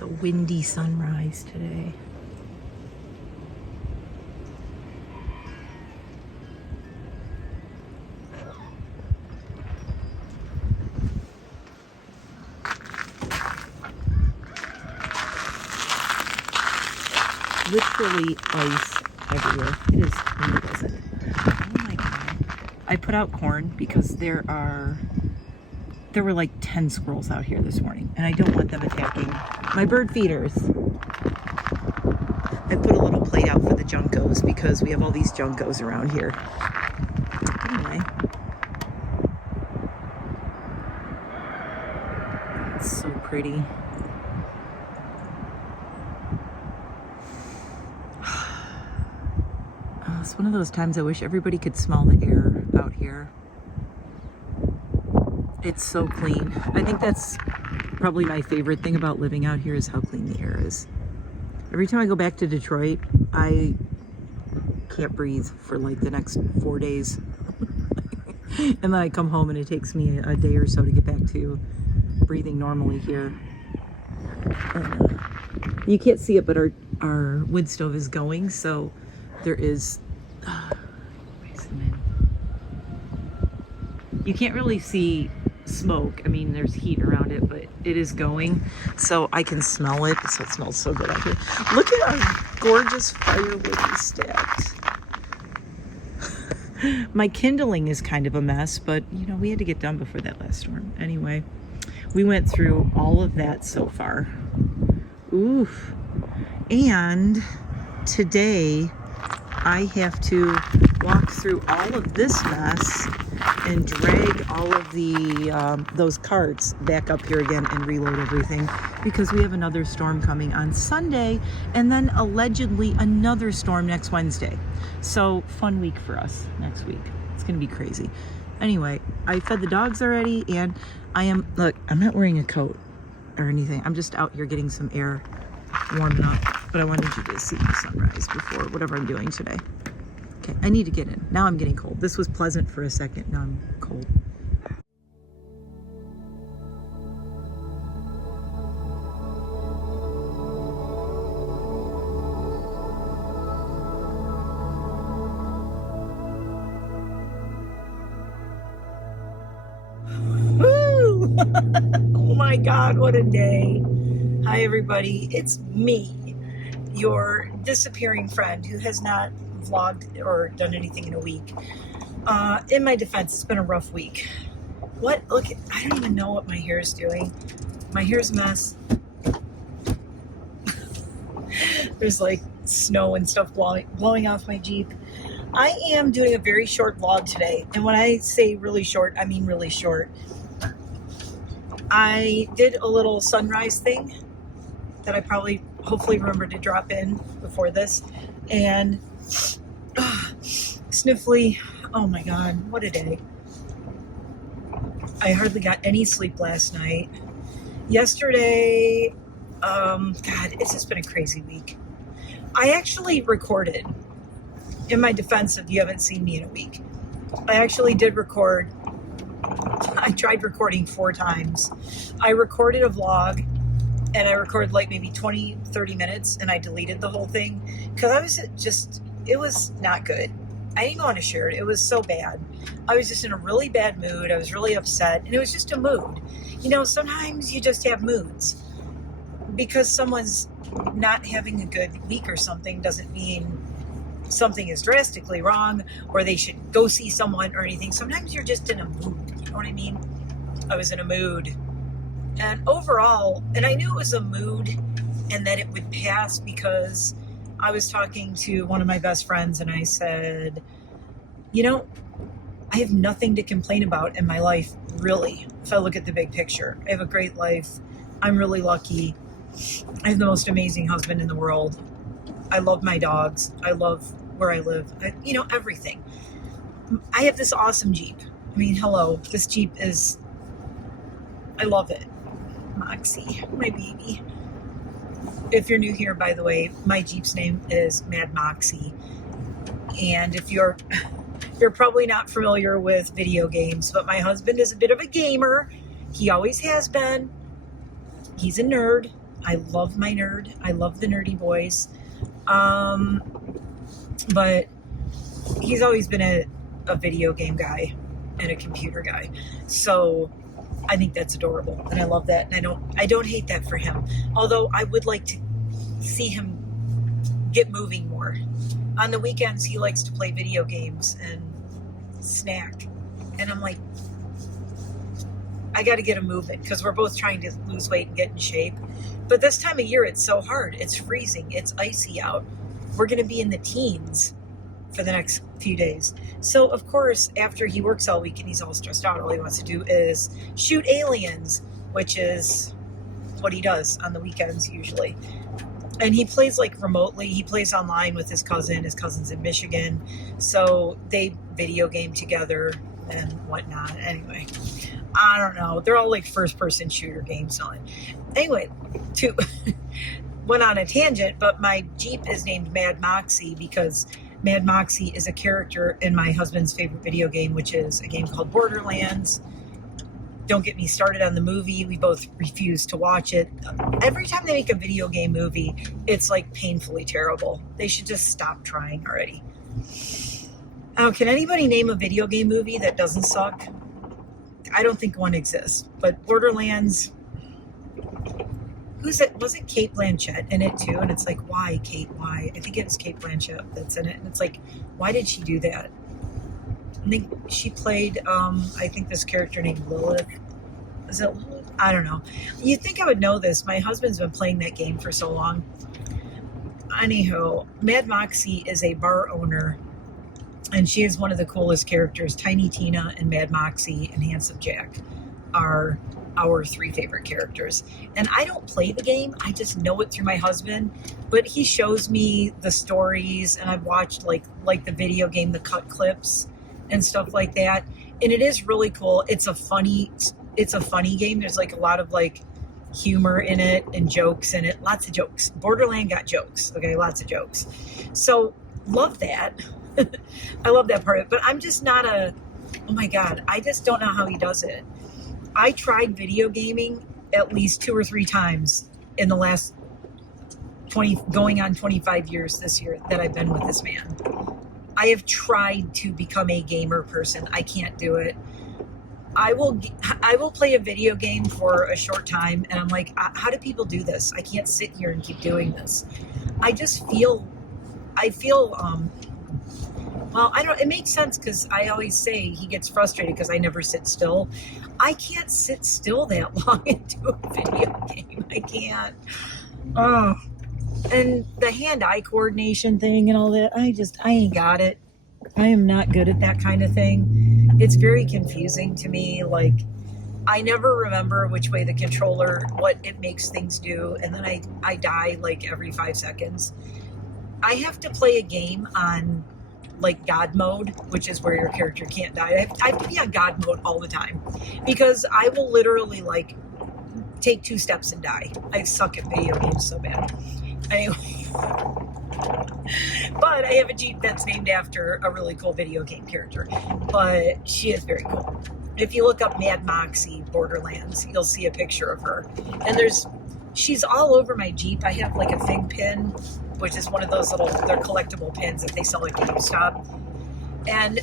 It's a windy sunrise today. Literally ice everywhere. It is pleasant. Oh my god. I put out corn because there were like 10 squirrels out here this morning, and I don't want them attacking my bird feeders. I put a little plate out for the juncos because we have all these juncos around here. Anyway. It's so pretty. It's one of those times I wish everybody could smell the air out here. It's so clean. I think that's probably my favorite thing about living out here is how clean the air is. Every time I go back to Detroit, I can't breathe for like the next 4 days. And then I come home and it takes me a day or so to get back to breathing normally here. And, you can't see it, but our wood stove is going, so there is... you can't really see smoke. I mean, there's heat around it, but it is going, so I can smell it. So it smells so good out here. Look at our gorgeous firewood we stacked. My kindling is kind of a mess, but you know, we had to get done before that last storm. Anyway, we went through all of that so far. Oof. And today I have to walk through all of this mess and drag all of the those carts back up here again and reload everything because we have another storm coming on Sunday and then allegedly another storm next Wednesday. So fun week for us next week. It's gonna be crazy. Anyway, I fed the dogs already, and look, I'm not wearing a coat or anything. I'm just out here getting some air warming up, but I wanted you to see the sunrise before whatever I'm doing today. Okay, I need to get in. Now I'm getting cold. This was pleasant for a second. Now I'm cold. Woo! Oh my God, what a day. Hi everybody, it's me, your disappearing friend who has not vlogged or done anything in a week. In my defense, it's been a rough week. Look, I don't even know what my hair is doing. My hair's a mess. There's like snow and stuff blowing off my Jeep. I am doing a very short vlog today, and when I say really short, I mean really short. I did a little sunrise thing that I hopefully remember to drop in before this, and sniffly, oh my God, what a day. I hardly got any sleep last night. Yesterday, God, it's just been a crazy week. I actually recorded, in my defense, if you haven't seen me in a week, I actually did record. I tried recording 4 times. I recorded a vlog, and I recorded like maybe 20-30 minutes, and I deleted the whole thing because I was it was not good. I didn't want to share it. It was so bad. I was just in a really bad mood. I was really upset, and it was just a mood. You know, sometimes you just have moods. Because someone's not having a good week or something doesn't mean something is drastically wrong or they should go see someone or anything. Sometimes you're just in a mood. You know what I mean? I was in a mood. And overall, and I knew it was a mood and that it would pass because I was talking to one of my best friends and I said, you know, I have nothing to complain about in my life, really, if I look at the big picture. I have a great life. I'm really lucky. I have the most amazing husband in the world. I love my dogs. I love where I live. You know, everything. I have this awesome Jeep. I mean, hello. This Jeep is... I love it. Moxie, my baby. If you're new here, by the way, my Jeep's name is Mad Moxie. And if you're probably not familiar with video games, but my husband is a bit of a gamer. He always has been. He's a nerd. I love my nerd. I love the nerdy boys. But he's always been a video game guy and a computer guy. So I think that's adorable, and I love that, and I don't hate that for him. Although I would like to see him get moving more. On the weekends, he likes to play video games and snack, and I'm like, I got to get him moving because we're both trying to lose weight and get in shape. But this time of year, it's so hard. It's freezing. It's icy out. We're going to be in the teens for the next few days. So, of course, after he works all week and he's all stressed out, all he wants to do is shoot aliens, which is what he does on the weekends usually. And he plays like remotely. He plays online with his cousin. His cousin's in Michigan. So they video game together and whatnot. Anyway, I don't know. They're all like first-person shooter games on. Anyway, went on a tangent, but my Jeep is named Mad Moxie because Mad Moxie is a character in my husband's favorite video game, which is a game called Borderlands. Don't get me started on the movie. We both refuse to watch it. Every time they make a video game movie, it's like painfully terrible. They should just stop trying already. Can anybody name a video game movie that doesn't suck? I don't think one exists. But Borderlands, who's it? Was it Cate Blanchett in it too? And it's like, why, Kate? Why? I think it was Cate Blanchett that's in it. And it's like, why did she do that? I think she played, I think this character named Lilith. Is it Lilith? I don't know. You'd think I would know this. My husband's been playing that game for so long. Anywho, Mad Moxie is a bar owner, and she is one of the coolest characters. Tiny Tina and Mad Moxie and Handsome Jack are our three favorite characters. And I don't play the game. I just know it through my husband. But he shows me the stories, and I've watched like the video game, the cut clips and stuff like that. And it is really cool. It's a funny game. There's like a lot of like humor in it and jokes in it. Lots of jokes. Borderland got jokes. Okay, lots of jokes. So love that. I love that part of it. But I'm just not oh my God, I just don't know how he does it. I tried video gaming at least 2 or 3 times in the last 25 years this year that I've been with this man. I have tried to become a gamer person. I can't do it. I will play a video game for a short time, and I'm like, how do people do this? I can't sit here and keep doing this. I feel, well, I don't, it makes sense because I always say he gets frustrated because I never sit still. I can't sit still that long into a video game. I can't. Oh. And the hand-eye coordination thing and all that, I ain't got it. I am not good at that kind of thing. It's very confusing to me. Like, I never remember which way the controller, what it makes things do, and then I die like every 5 seconds. I have to play a game on like God mode, which is where your character can't die. I have to be on God mode all the time because I will literally like take 2 steps and die. I suck at video games so bad. Anyway, but I have a Jeep that's named after a really cool video game character, but she is very cool. If you look up Mad Moxie Borderlands, you'll see a picture of her, and she's all over my Jeep. I have like a fig pin, which is one of those they're collectible pins that they sell at GameStop, and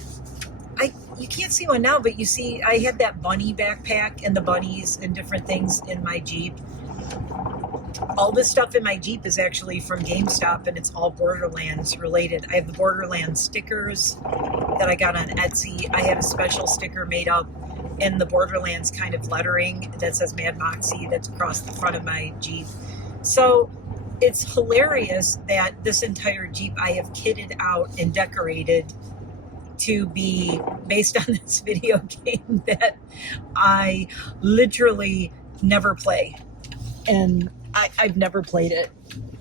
you can't see one now, but you see I had that bunny backpack and the bunnies and different things in my Jeep. All this stuff in my Jeep is actually from GameStop, and it's all Borderlands related. I have the Borderlands stickers that I got on Etsy. I have a special sticker made up in the Borderlands kind of lettering that says Mad Moxie that's across the front of my Jeep. So it's hilarious that this entire Jeep I have kitted out and decorated to be based on this video game that I literally never play. And I've never played it.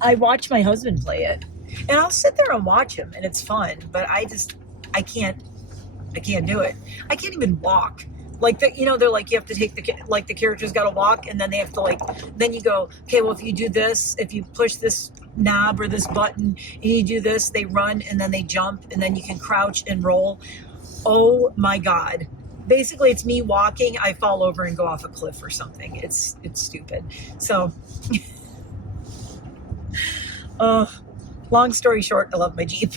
I watch my husband play it, and I'll sit there and watch him, and it's fun. But I can't do it. I can't even walk. Like they're like you have to take the character's got to walk, and then they have to then you go, okay, well if you do this, if you push this knob or this button, and you do this, they run and then they jump, and then you can crouch and roll. Oh my God. Basically, it's me walking. I fall over and go off a cliff or something. It's stupid. So Long story short, I love my Jeep.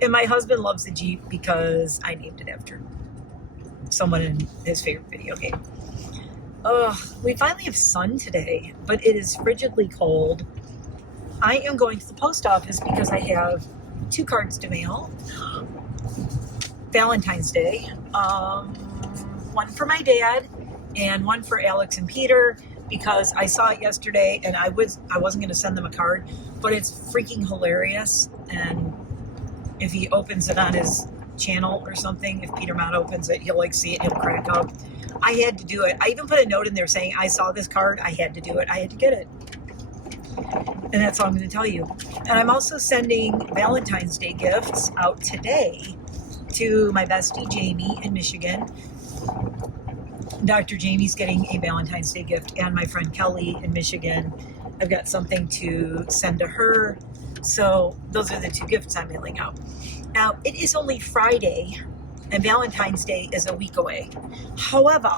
And my husband loves the Jeep because I named it after someone in his favorite video game. We finally have sun today, but it is frigidly cold. I am going to the post office because I have 2 cards to mail. Valentine's Day. One for my dad and one for Alex and Peter, because I saw it yesterday and I wasn't going to send them a card, but it's freaking hilarious. And if he opens it on his channel or something, if Peter Mott opens it, he'll like see it and he'll crack up. I had to do it. I even put a note in there saying I saw this card. I had to do it. I had to get it. And that's all I'm going to tell you. And I'm also sending Valentine's Day gifts out today to my bestie Jamie in Michigan. Dr. Jamie's getting a Valentine's Day gift, and my friend Kelly in Michigan. I've got something to send to her. So those are the 2 gifts I'm mailing out. Now, it is only Friday, and Valentine's Day is a week away. However,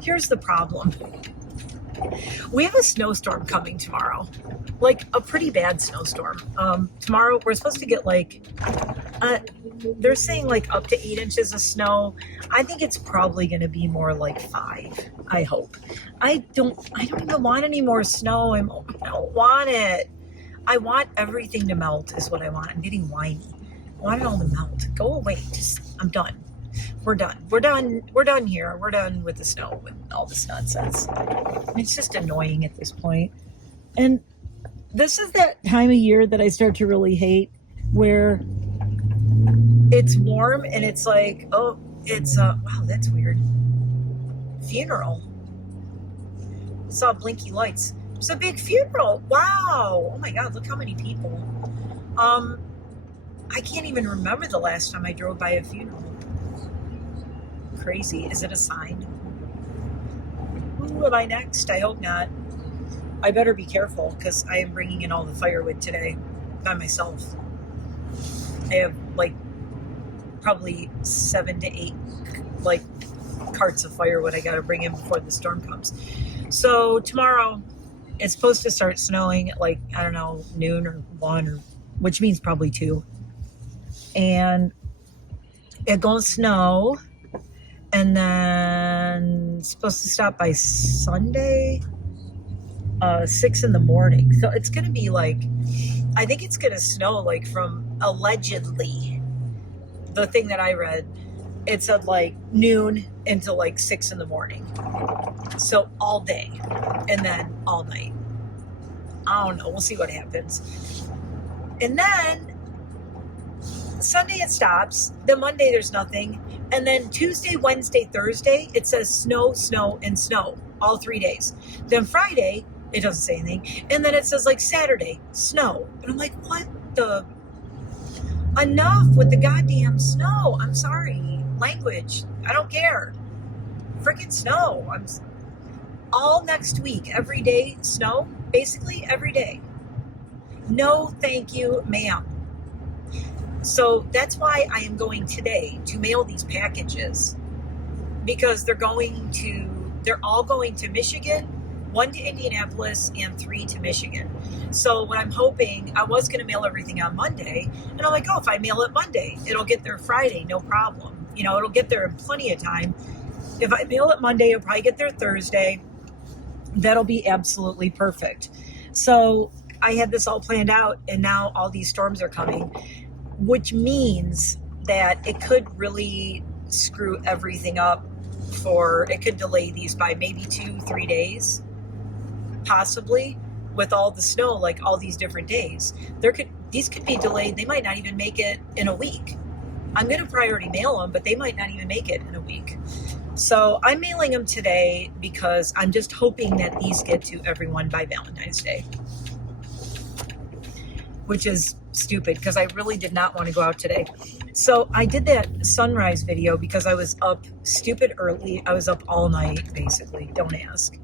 here's the problem. We have a snowstorm coming tomorrow, like a pretty bad snowstorm. Tomorrow we're supposed to get like, they're saying like up to 8 inches of snow. I think it's probably going to be more like 5. I hope. I don't even want any more snow. I don't want it. I want everything to melt is what I want. I'm getting whiny. I want it all to melt. Go away. I'm done. We're done. We're done here. We're done with the snow and all this nonsense. It's just annoying at this point. And this is that time of year that I start to really hate, where it's warm and it's like, oh, it's wow, that's weird. Funeral. Saw blinky lights. It's a big funeral. Wow. Oh my God, look how many people. I can't even remember the last time I drove by a funeral. Crazy. Is it a sign? Who am I next? I hope not. I better be careful because I am bringing in all the firewood today by myself. I have like probably 7 to 8 like carts of firewood I got to bring in before the storm comes. So tomorrow it's supposed to start snowing at like, I don't know, noon or 1, or which means probably 2. And it's going to snow. And then it's supposed to stop by Sunday, 6 in the morning. So it's going to be like, I think it's going to snow like from, allegedly, the thing that I read, it said like noon until like 6 in the morning. So all day and then all night. I don't know. We'll see what happens. And then Sunday it stops. Then Monday there's nothing. And then Tuesday, Wednesday, Thursday, it says snow, snow, and snow all 3 days. Then Friday, it doesn't say anything. And then it says like Saturday, snow. And I'm like, what the? Enough with the goddamn snow. I'm sorry. Language. I don't care. Freaking snow. All next week, every day, snow. Basically every day. No, thank you, ma'am. So that's why I am going today to mail these packages, because they're all going to Michigan, 1 to Indianapolis, and 3 to Michigan. So what I'm hoping, I was going to mail everything on Monday, and I'm like, oh, if I mail it Monday, it'll get there Friday, no problem. You know, it'll get there in plenty of time. If I mail it Monday, it'll probably get there Thursday. That'll be absolutely perfect. So I had this all planned out, and now all these storms are coming, which means that it could really screw everything up. It could delay these by maybe 2-3 days, possibly, with all the snow, like all these different days. These could be delayed. They might not even make it in a week. I'm going to priority mail them, but they might not even make it in a week. So I'm mailing them today because I'm just hoping that these get to everyone by Valentine's Day, which is stupid because I really did not want to go out today. So I did that sunrise video because I was up stupid early. I was up all night, basically. Don't ask.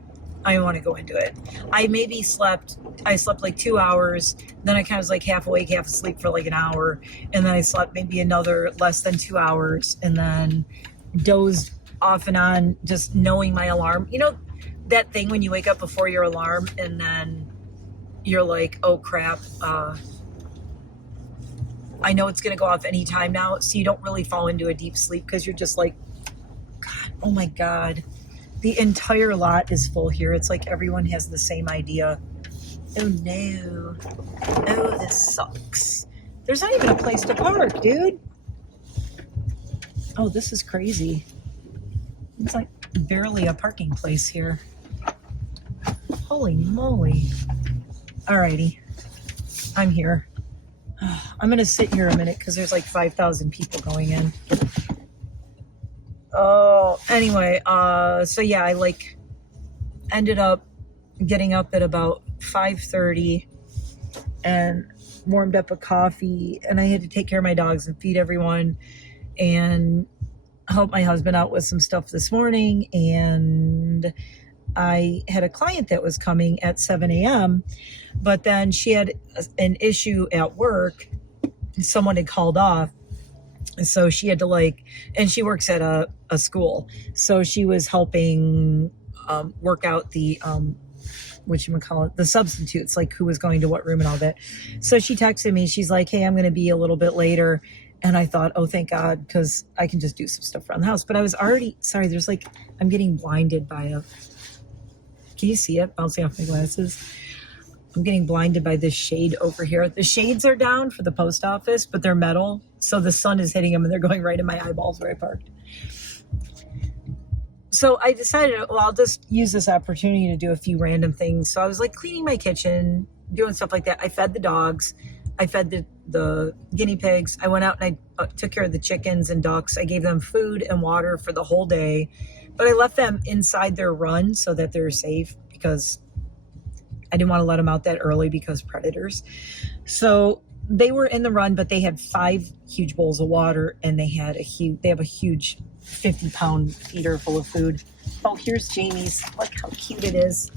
I don't want to go into it. I slept like 2 hours. Then I kind of was like half awake, half asleep for like an hour. And then I slept maybe another less than 2 hours. And then dozed off and on, just knowing my alarm. You know, that thing when you wake up before your alarm and then you're like, oh crap, I know it's going to go off any time now. So you don't really fall into a deep sleep because you're just like, God, oh my God. The entire lot is full here. It's like everyone has the same idea. Oh no. Oh, this sucks. There's not even a place to park, dude. Oh, this is crazy. It's like barely a parking place here. Holy moly. Alrighty. I'm here. I'm going to sit here a minute because there's like 5,000 people going in. Oh, anyway, so yeah, I like ended up getting up at about 5:30 and warmed up a coffee, and I had to take care of my dogs and feed everyone and help my husband out with some stuff this morning. And I had a client that was coming at 7 a.m., but then she had an issue at work. Someone had called off. So she had to and she works at a school. So she was helping work out the, the substitutes, like who was going to what room and all that. So she texted me. She's like, hey, I'm going to be a little bit later. And I thought, oh, thank God, because I can just do some stuff around the house. But I was already, sorry, there's I'm getting blinded by can you see it bouncing off my glasses? I'm getting blinded by this shade over here. The shades are down for the post office, but they're metal. So the sun is hitting them and they're going right in my eyeballs where I parked. So I decided, well, I'll just use this opportunity to do a few random things. So I was cleaning my kitchen, doing stuff like that. I fed the dogs. I fed the guinea pigs. I went out and I took care of the chickens and ducks. I gave them food and water for the whole day, but I left them inside their run so that they're safe because I didn't want to let them out that early because predators. So they were in the run, but they had 5 huge bowls of water and they have a huge 50-pound feeder full of food. Oh, here's Jamie's. Look how cute it is.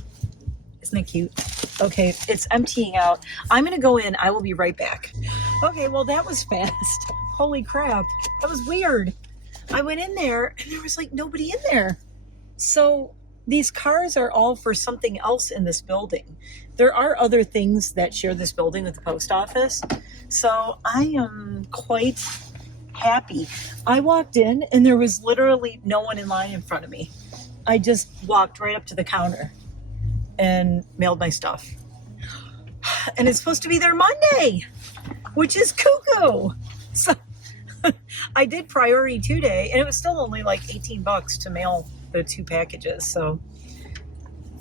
Isn't it cute? Okay, it's emptying out. I'm going to go in. I will be right back. Okay, well, that was fast. Holy crap. That was weird. I went in there and there was nobody in there. So these cars are all for something else in this building. There are other things that share this building with the post office. So I am quite happy. I walked in and there was literally no one in line in front of me. I just walked right up to the counter and mailed my stuff. And it's supposed to be there Monday, which is cuckoo. So I did priority 2-day and it was still only $18 to mail the 2 packages. So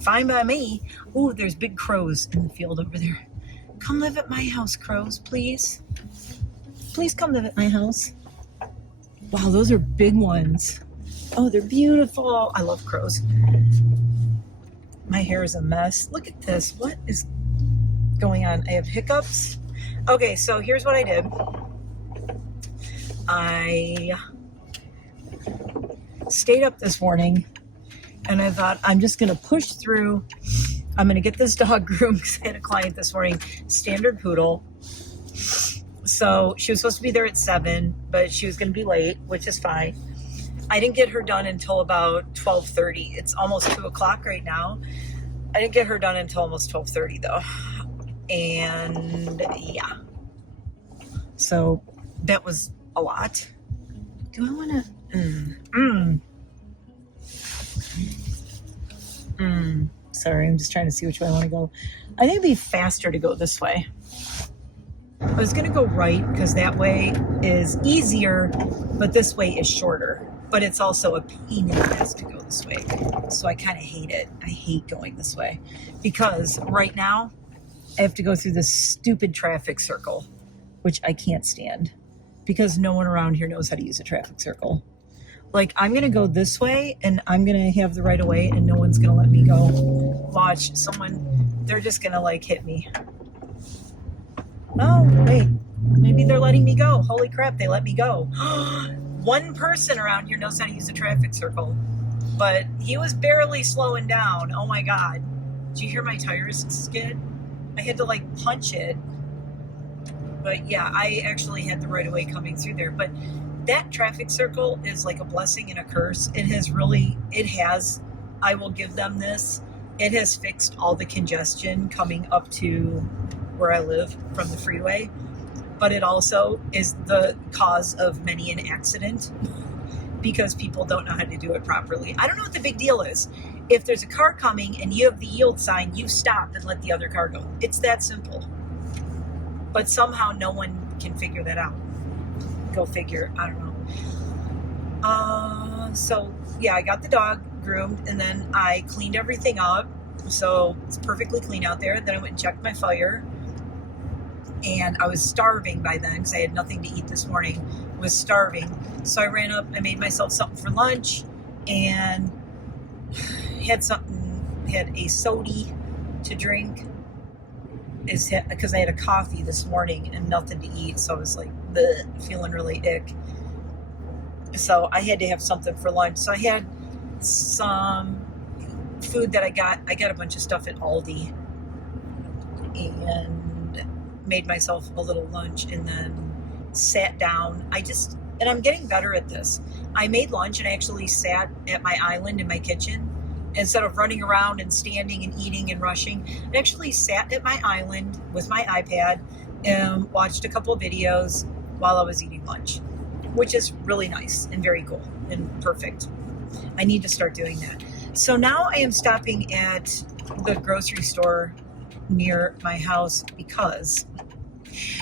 fine by me. Ooh, there's big crows in the field over there. Come live at my house, crows, please. Please come live at my house. Wow, those are big ones. Oh, they're beautiful. I love crows. My hair is a mess. Look at this. What is going on? I have hiccups. Okay, so here's what I did. I stayed up this morning and I thought I'm just going to push through. I'm going to get this dog groomed because I had a client this morning, standard poodle. So she was supposed to be there at 7, but she was going to be late, which is fine. I didn't get her done until about 12:30. It's almost 2 o'clock right now. I didn't get her done until almost 12:30 though. And yeah. So that was a lot. Do I want to... Sorry, I'm just trying to see which way I want to go. I think it'd be faster to go this way. I was going to go right because that way is easier, but this way is shorter. But it's also a pain in the ass to go this way. So I kind of hate it. I hate going this way because right now I have to go through this stupid traffic circle, which I can't stand because no one around here knows how to use a traffic circle. I'm going to go this way and I'm going to have the right of way and no one's going to let me go. Watch they're just going to hit me. Oh, wait, maybe they're letting me go. Holy crap, they let me go. One person around here knows how to use a traffic circle, but he was barely slowing down. Oh my God. Did you hear my tires skid? I had to punch it. But yeah, I actually had the right of way coming through there. But that traffic circle is a blessing and a curse. It has, I will give them this. it has fixed all the congestion coming up to where I live from the freeway, but it also is the cause of many an accident because people don't know how to do it properly. I don't know what the big deal is. If there's a car coming and you have the yield sign, you stop and let the other car go. It's that simple. But somehow no one can figure that out. Go figure. I don't know. So yeah, I got the dog groomed and then I cleaned everything up. So it's perfectly clean out there. Then I went and checked my fire. And I was starving by then because I had nothing to eat this morning. I was starving. So I ran up, I made myself something for lunch and had a soda to drink because I had a coffee this morning and nothing to eat. So I was like, bleh, feeling really ick. So I had to have something for lunch. So I had some food that I got a bunch of stuff at Aldi and made myself a little lunch and then sat down. And I'm getting better at this. I made lunch and I actually sat at my island in my kitchen instead of running around and standing and eating and rushing. I actually sat at my island with my iPad and watched a couple of videos while I was eating lunch, which is really nice and very cool and perfect. I need to start doing that. So now I am stopping at the grocery store near my house because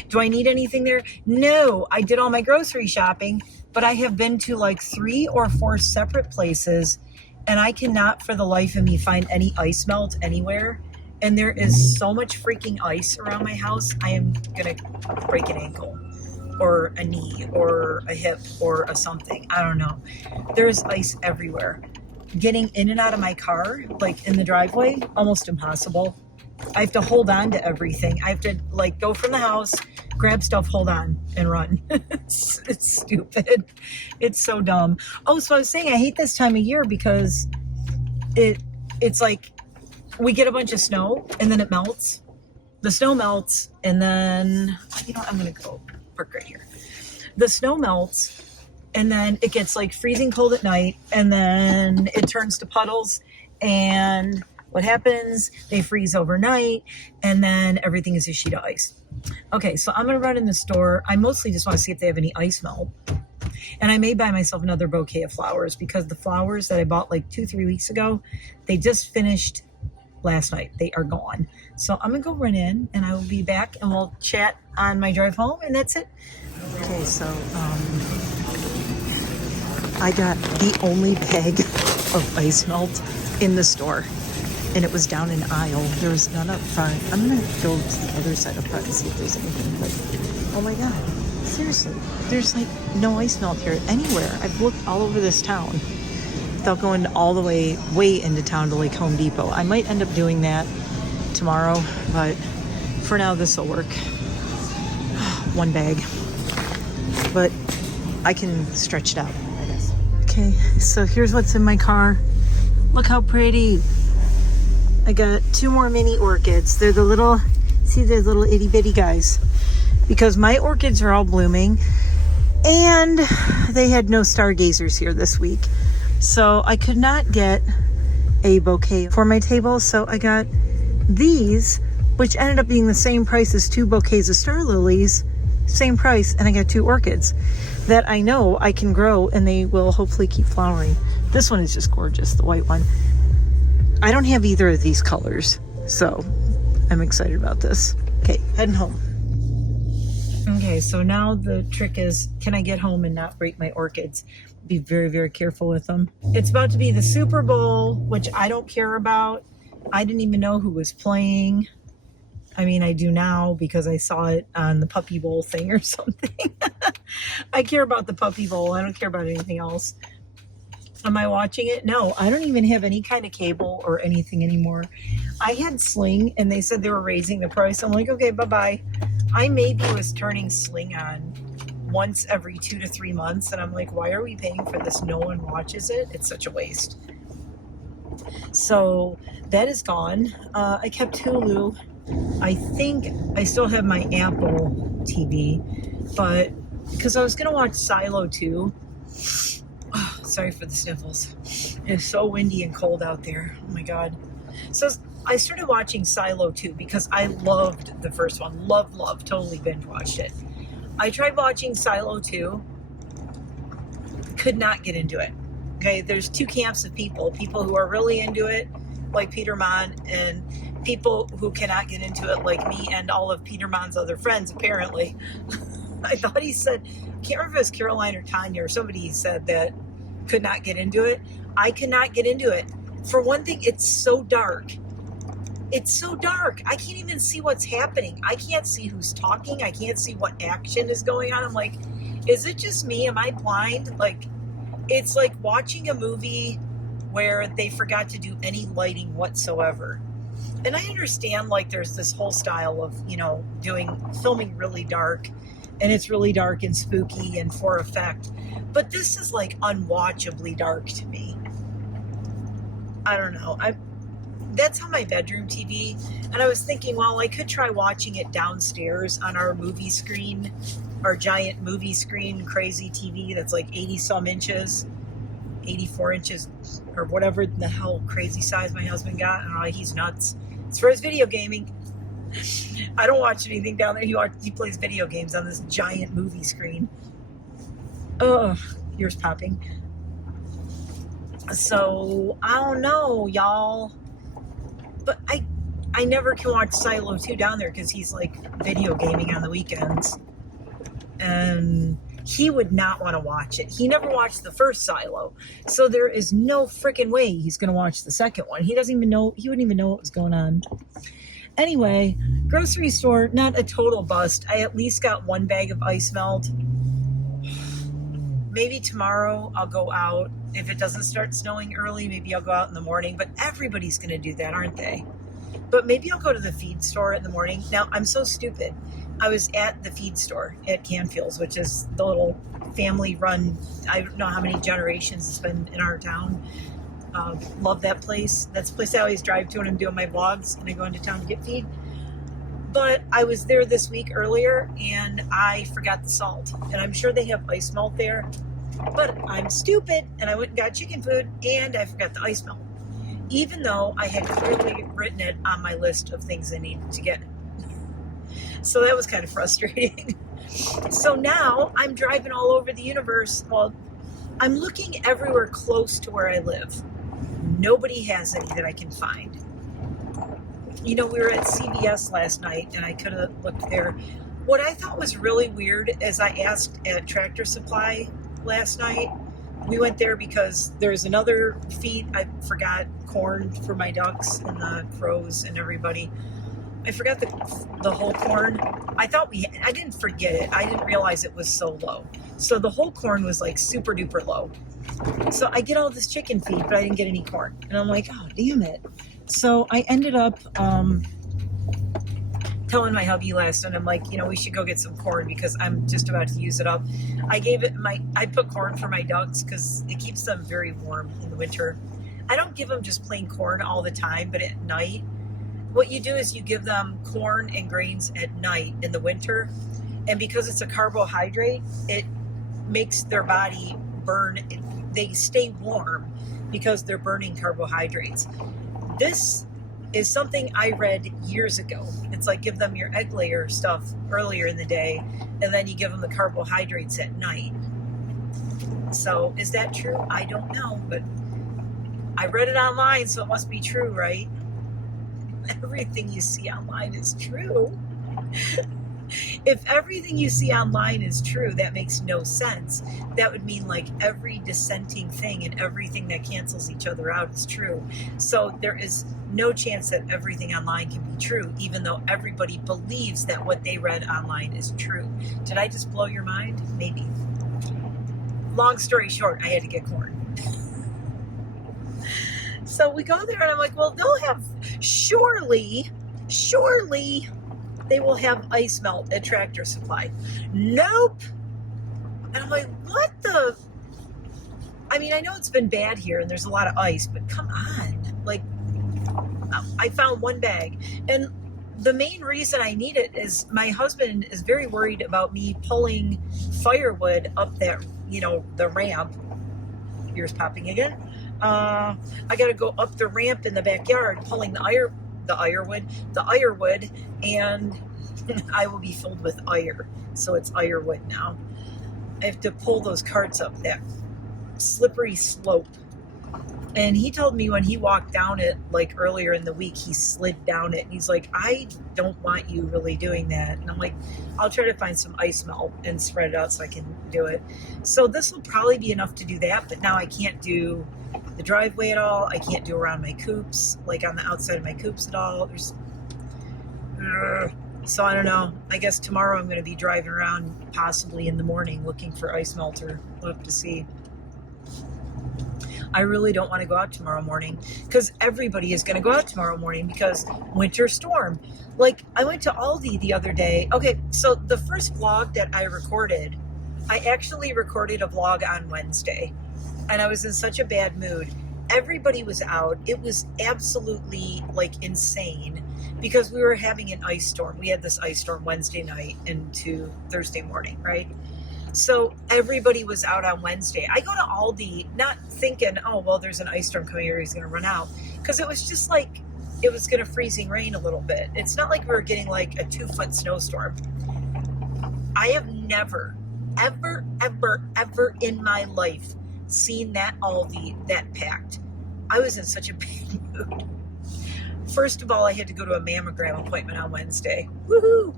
do I need anything there? No, I did all my grocery shopping, but I have been to like 3 or 4 separate places and I cannot for the life of me find any ice melt anywhere. And there is so much freaking ice around my house. I am gonna break an ankle or a knee or a hip or a something. I don't know. There's ice everywhere. Getting in and out of my car, like in the driveway, almost impossible. I have to hold on to everything. I have to like go from the house, grab stuff, hold on, and run. It's stupid. It's so dumb. Oh, so I was saying I hate this time of year because it's like we get a bunch of snow and then it melts. The snow melts and then, I'm going to go park right here. The snow melts and then it gets like freezing cold at night and then it turns to puddles and what happens? They freeze overnight and then everything is a sheet of ice. Okay, so I'm going to run in the store. I mostly just want to see if they have any ice melt. And I may buy myself another bouquet of flowers because the flowers that I bought like 2-3 weeks ago, they just finished last night. They are gone. So I'm going to go run in and I will be back and we'll chat on my drive home and that's it. Okay, so I got the only bag of ice melt in the store. And it was down an aisle. There was none up front. I'm going to go to the other side up front and see if there's anything. But, oh my God. Seriously. There's like no ice melt here anywhere. I've looked all over this town without going all the way into town to like Home Depot. I might end up doing that tomorrow. But for now, this will work. One bag. But I can stretch it out, I guess. Okay. So here's what's in my car. Look how pretty. I got 2 more mini orchids. They're the little, see the little itty bitty guys. Because my orchids are all blooming and they had no stargazers here this week. So I could not get a bouquet for my table. So I got these, which ended up being the same price as 2 bouquets of star lilies. Same price. And I got 2 orchids that I know I can grow and they will hopefully keep flowering. This one is just gorgeous, the white one. I don't have either of these colors, so I'm excited about this. Okay, heading home. Okay, so now the trick is, can I get home and not break my orchids? Be very, very careful with them. It's about to be the Super Bowl, which I don't care about. I didn't even know who was playing. I mean, I do now because I saw it on the Puppy Bowl thing or something. I care about the Puppy Bowl. I don't care about anything else. Am I watching it? No, I don't even have any kind of cable or anything anymore. I had Sling and they said they were raising the price. I'm like, okay, bye-bye. I maybe was turning Sling on once every 2 to 3 months. And I'm like, why are we paying for this? No one watches it. It's such a waste. So that is gone. I kept Hulu. I think I still have my Apple TV, but because I was going to watch Silo 2. Oh, sorry for the sniffles. It's so windy and cold out there. Oh my God. So I started watching Silo 2 because I loved the first one. Love, totally binge watched it. I tried watching Silo 2, could not get into it. Okay, there's two camps of people who are really into it, like Peter Mon, and people who cannot get into it, like me and all of Peter Mon's other friends, apparently. I thought he said, I can't remember if it was Caroline or Tanya or somebody said that could not get into it. I cannot get into it. For one thing, it's so dark. It's so dark. I can't even see what's happening. I can't see who's talking. I can't see what action is going on. I'm like, is it just me? Am I blind? Like, it's like watching a movie where they forgot to do any lighting whatsoever. And I understand, like, there's this whole style of, you know, filming really dark, and it's really dark and spooky and for effect. But this is like unwatchably dark to me. I don't know. That's on my bedroom TV, and I was thinking, well, I could try watching it downstairs on our movie screen, our giant movie screen, crazy TV that's like 80 some inches, 84 inches, or whatever the hell crazy size my husband got. I don't know, he's nuts. It's for his video gaming. I don't watch anything down there. He plays video games on this giant movie screen. Ugh, ears popping. So, I don't know, y'all. But I never can watch Silo 2 down there because he's like video gaming on the weekends. And he would not want to watch it. He never watched the first Silo. So there is no freaking way he's going to watch the second one. He doesn't even know, he wouldn't even know what was going on. Anyway, grocery store, not a total bust. I at least got one bag of ice melt. Maybe tomorrow I'll go out. If it doesn't start snowing early, maybe I'll go out in the morning. But everybody's going to do that, aren't they? But maybe I'll go to the feed store in the morning. Now, I'm so stupid. I was at the feed store at Canfields, which is the little family-run, I don't know how many generations it's been in our town. Love that place. That's the place I always drive to when I'm doing my vlogs and I go into town to get feed. But I was there this week earlier and I forgot the salt. And I'm sure they have ice melt there. But I'm stupid and I went and got chicken food and I forgot the ice melt. Even though I had clearly written it on my list of things I needed to get. So that was kind of frustrating. So now I'm driving all over the universe. Well, I'm looking everywhere close to where I live. Nobody has any that I can find. You know, we were at CVS last night and I could have looked there. What I thought was really weird is I asked at Tractor Supply last night. We went there because there's another feed. I forgot corn for my ducks and the crows and everybody. I forgot the whole corn. I didn't forget it. I didn't realize it was so low. So the whole corn was like super duper low. So I get all this chicken feed, but I didn't get any corn. And I'm like, oh, damn it. So I ended up telling my hubby last night, I'm like, you know, we should go get some corn because I'm just about to use it up. I put corn for my ducks because it keeps them very warm in the winter. I don't give them just plain corn all the time, but at night, what you do is you give them corn and grains at night in the winter. And because it's a carbohydrate, it makes their body burn. They stay warm because they're burning carbohydrates. This is something I read years ago. It's like give them your egg layer stuff earlier in the day, and then you give them the carbohydrates at night. So is that true? I don't know, but I read it online, so it must be true, right? Everything you see online is true. If everything you see online is true, that makes no sense. That would mean like every dissenting thing and everything that cancels each other out is true. So there is no chance that everything online can be true, even though everybody believes that what they read online is true. Did I just blow your mind? Maybe. Long story short, I had to get corn. So we go there and I'm like, well, they'll have, surely they will have ice melt at Tractor Supply. Nope. And I'm like, what the? I mean, I know it's been bad here and there's a lot of ice, but come on. Like, I found one bag. And the main reason I need it is my husband is very worried about me pulling firewood up that, you know, the ramp. Ears popping again. I got to go up the ramp in the backyard pulling the ironwood, and I will be filled with ire. So it's ironwood now. I have to pull those carts up that slippery slope. And he told me when he walked down it, like earlier in the week, he slid down it. And he's like, I don't want you really doing that. And I'm like, I'll try to find some ice melt and spread it out so I can do it. So this will probably be enough to do that. But now I can't do the driveway at all. I can't do around my coops, like on the outside of my coops at all. So I don't know. I guess tomorrow I'm going to be driving around possibly in the morning looking for ice melter. We'll have to see. I really don't want to go out tomorrow morning because everybody is going to go out tomorrow morning because winter storm. Like, I went to Aldi the other day. Okay, so the first vlog that I recorded, I actually recorded a vlog on Wednesday, and I was in such a bad mood. Everybody was out. It was absolutely, like, insane because we were having an ice storm. We had this ice storm Wednesday night into Thursday morning, right? So everybody was out on Wednesday. I go to Aldi not thinking, oh, well, there's an ice storm coming here, he's going to run out. Because it was just like, it was going to freezing rain a little bit. It's not like we were getting like a 2-foot snowstorm. I have never, ever, ever, ever in my life seen that Aldi that packed. I was in such a bad mood. First of all, I had to go to a mammogram appointment on Wednesday. Woohoo!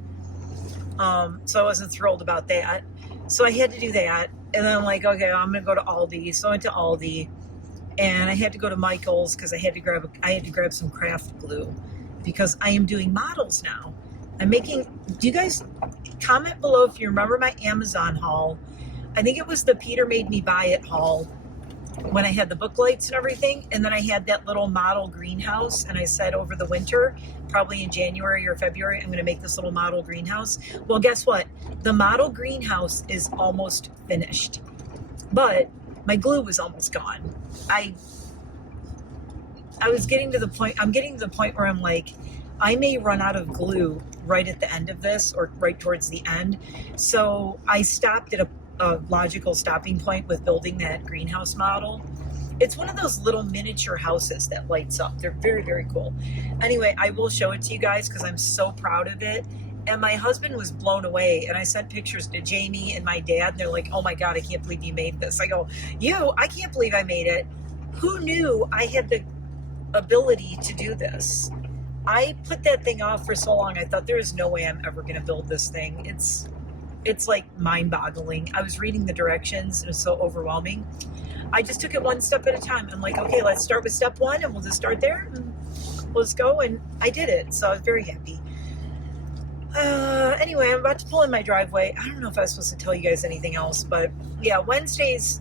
So I wasn't thrilled about that. So I had to do that. And then I'm like, okay, I'm going to go to Aldi. So I went to Aldi, and I had to go to Michael's because I had to grab some craft glue because I am doing models now. Do you guys comment below if you remember my Amazon haul? I think it was the Peter Made Me Buy It haul when I had the book lights and everything. And then I had that little model greenhouse. And I said over the winter, probably in January or February, I'm going to make this little model greenhouse. Well, guess what? The model greenhouse is almost finished. But my glue was almost gone. I was getting to the point, I'm getting to the point where I'm like, I may run out of glue right at the end of this or right towards the end. So I stopped at a logical stopping point with building that greenhouse model. It's one of those little miniature houses that lights up. They're very, very cool. Anyway, I will show it to you guys because I'm so proud of it. And my husband was blown away. And I sent pictures to Jamie and my dad. And they're like, oh my God, I can't believe you made this. I go, I can't believe I made it. Who knew I had the ability to do this? I put that thing off for so long. I thought there is no way I'm ever going to build this thing. It's like mind-boggling. I was reading the directions. It was so overwhelming. I just took it one step at a time. I'm like, okay, let's start with step one, and we'll just start there. And we'll just go, and I did it. So I was very happy. Anyway, I'm about to pull in my driveway. I don't know if I was supposed to tell you guys anything else, but yeah, Wednesdays,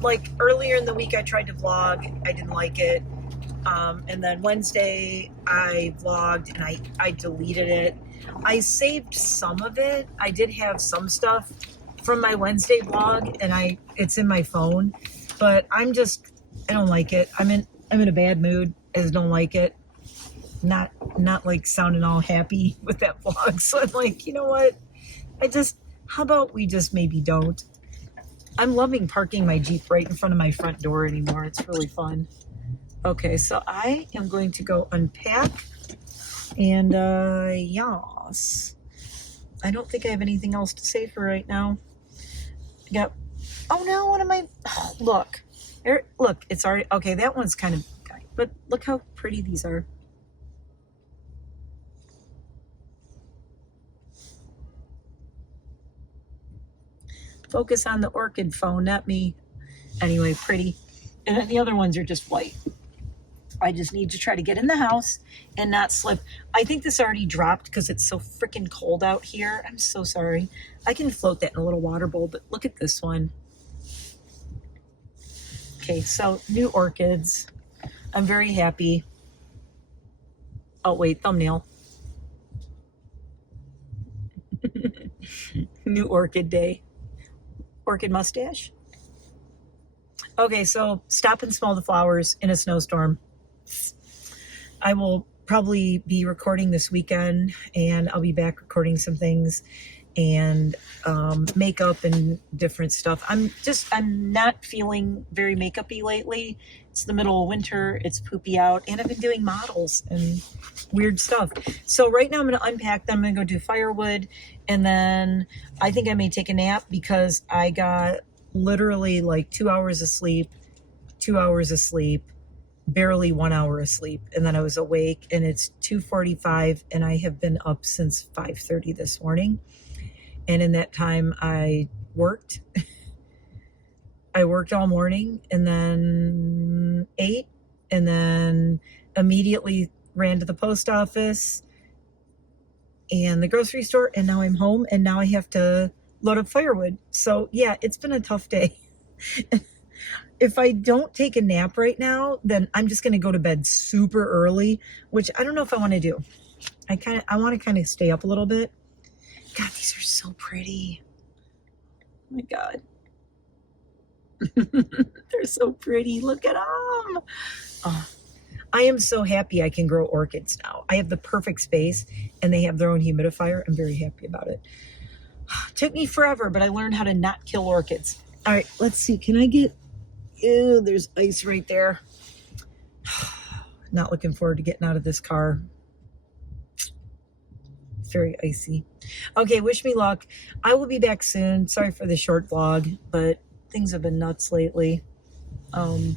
like earlier in the week, I tried to vlog. I didn't like it. And then Wednesday, I vlogged, and I deleted it. I saved some of it. I did have some stuff from my Wednesday vlog, and it's in my phone, but I don't like it. I'm in a bad mood. I just don't like it. Not like sounding all happy with that vlog. So I'm like, you know what? How about we just maybe don't? I'm loving parking my Jeep right in front of my front door anymore. It's really fun. Okay, so I am going to go unpack. And, yes. I don't think I have anything else to say for right now. Look. Look, it's already, okay, that one's kind of, but look how pretty these are. Focus on the orchid phone, not me. Anyway, pretty. And then the other ones are just white. I just need to try to get in the house and not slip. I think this already dropped because it's so freaking cold out here. I'm so sorry. I can float that in a little water bowl, but look at this one. Okay, so new orchids. I'm very happy. Oh, wait, thumbnail. New orchid day. Orchid mustache. Okay, so stop and smell the flowers in a snowstorm. I will probably be recording this weekend, and I'll be back recording some things. and makeup and different stuff. I'm not feeling very makeup-y lately. It's the middle of winter, it's poopy out, and I've been doing models and weird stuff. So right now I'm going to unpack them. I'm going to go do firewood, and then I think I may take a nap because I got literally like 2 hours of sleep, 2 hours of sleep, barely 1 hour of sleep, and then I was awake, and it's 2:45, and I have been up since 5:30 this morning. And in that time I worked. I worked all morning, and then ate, and then immediately ran to the post office and the grocery store, and now I'm home, and now I have to load up firewood. So yeah, it's been a tough day. If I don't take a nap right now, then I'm just going to go to bed super early, which I don't know if I want to do. I want to kind of stay up a little bit. God, these are so pretty. Oh my God. They're so pretty. Look at them. Oh, I am so happy I can grow orchids now. I have the perfect space, and they have their own humidifier. I'm very happy about it. Took me forever, but I learned how to not kill orchids. All right, let's see. Can I get... Ew, there's ice right there. Not looking forward to getting out of this car. It's very icy. Okay, wish me luck. I will be back soon. Sorry for the short vlog, but things have been nuts lately. And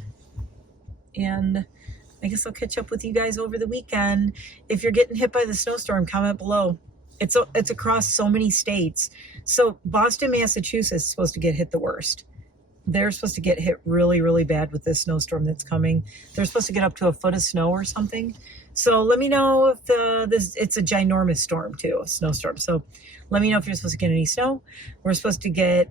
I guess I'll catch up with you guys over the weekend. If you're getting hit by the snowstorm, comment below. It's across so many states. So Boston, Massachusetts is supposed to get hit the worst. They're supposed to get hit really, really bad with this snowstorm that's coming. They're supposed to get up to 1 foot of snow or something. So let me know if it's a ginormous storm too, a snowstorm. So let me know if you're supposed to get any snow. We're supposed to get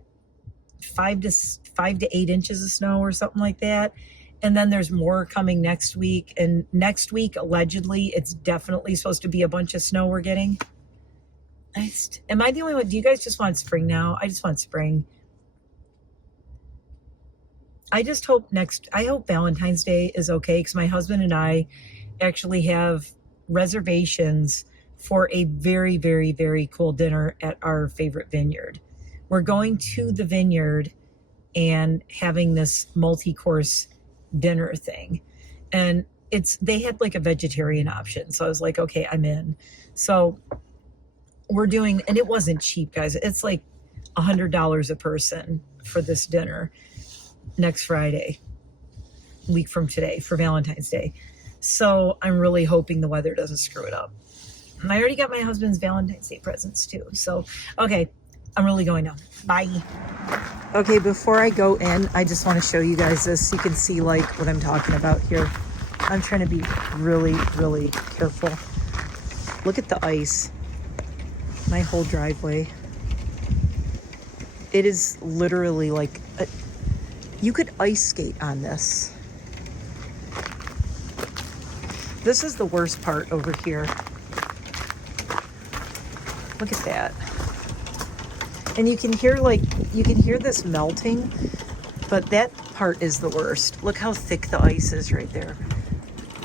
5 to 8 inches of snow or something like that. And then there's more coming next week. And next week, allegedly, it's definitely supposed to be a bunch of snow we're getting. Am I the only one? Do you guys just want spring now? I just want spring. I hope Valentine's Day is okay, because my husband and I actually have reservations for a very, very, very cool dinner at our favorite vineyard. We're going to the vineyard and having this multi-course dinner thing. And they had like a vegetarian option. So I was like, okay, I'm in. So we're doing, and it wasn't cheap, guys. It's like $100 a person for this dinner next Friday, a week from today, for Valentine's Day. So I'm really hoping the weather doesn't screw it up. And I already got my husband's Valentine's Day presents too. So, okay, I'm really going now. Bye. Okay, before I go in, I just want to show you guys this. So you can see like what I'm talking about here. I'm trying to be really, really careful. Look at the ice. My whole driveway. It is literally like you could ice skate on this. This is the worst part over here. Look at that. And you can hear this melting, but that part is the worst. Look how thick the ice is right there.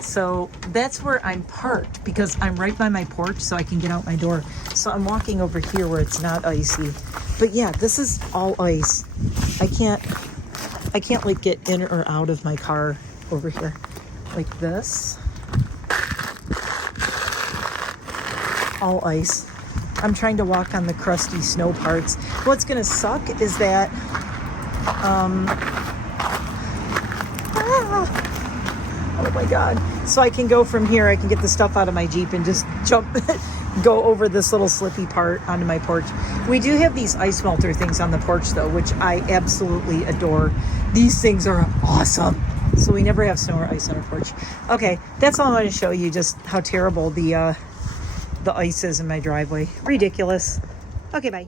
So that's where I'm parked, because I'm right by my porch, so I can get out my door. So I'm walking over here where it's not icy. But yeah, this is all ice. I can't like get in or out of my car over here like this. All ice. I'm trying to walk on the crusty snow parts. What's gonna suck is that oh my God. So I can go from here, I can get the stuff out of my Jeep and just go over this little slippy part onto my porch. We do have these ice melter things on the porch though, which I absolutely adore. These things are awesome. So we never have snow or ice on our porch. Okay, that's all I want to show you, just how terrible the ice is in my driveway. Ridiculous. Okay, bye.